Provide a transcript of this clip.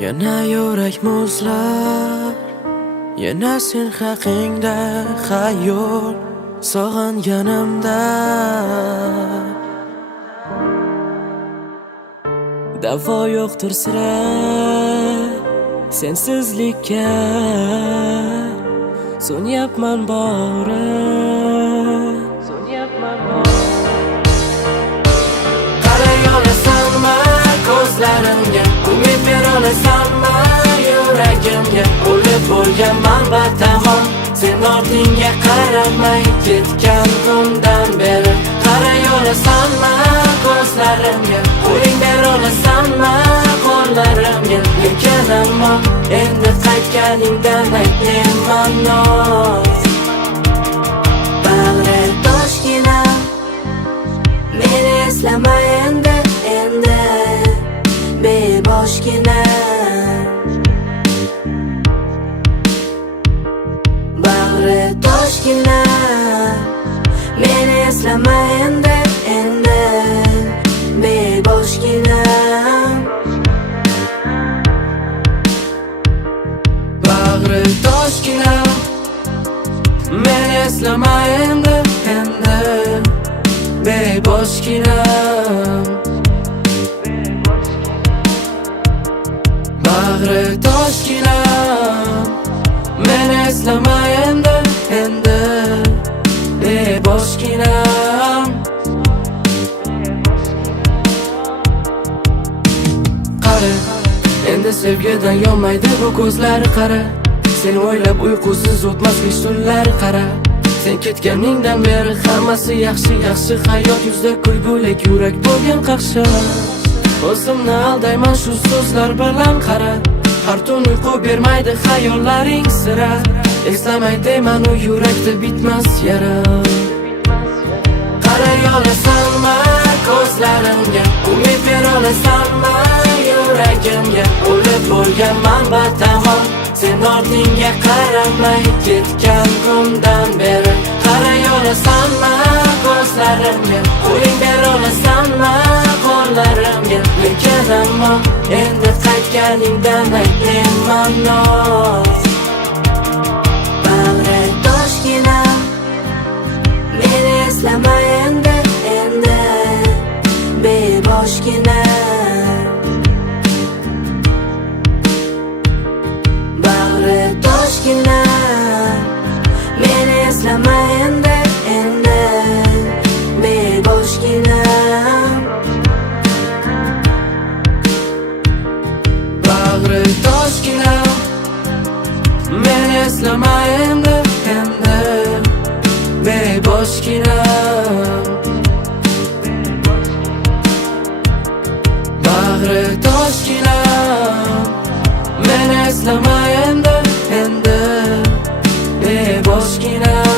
Yana yurak muzlar, yana sen haqingda xayol sog'inganimda davo yo'qdir sira sensizlikka so'nyapman bori qaray olasanmi ko'zlarimga umid bera olasanmi yuragimga o'lib bo'lganman batamom sen ortingga qaramay ketgan kundan beri qaray olasanmi ko'zlarimga qo'ling bera olasanmi qo'llarimga lekin ammo endi qaytganingdan aytmayman noz bag'ri toshgina meni eslama endi beboshgina bag'ri toshgina meni eslama endi beboshgina bag'ri toshgina meni eslama endi beboshgina bag'ri toshgina meni eslama endi beboshgina qara endi sevgidan yonmaydi bu ko'zlar qara seni o'ylab uyqusiz o'tmas hech tunlar qara sen ketganingdan beri hammasi yaxshi hayot yuzda kulgulik yurak bo'lgan qaqshab o'zimni aldayman shu so'zlar bilan qara har tun uyqu bermaydi xayollaring sira eslamay deyman u yurakda bitmas yara qaray olasanmi ko'zlarimga umid bera olasanmi yuragimga o'lib bo'lganman batamom sen ortingga qaramay ketgan kundan beri qaray olasanmi ko'zlarimga qo'ling bera olasanmi qo'llarimga lekin ammo endi qaytganingdan aytmayman noz bag'ri toshgina meni eslama endi beboshgina bag'ri toshgina meni eslama endi beboshgina bag'ri toshgina meni eslama endi beboshgina bag'ri toshgina meni eslama endi beboshgina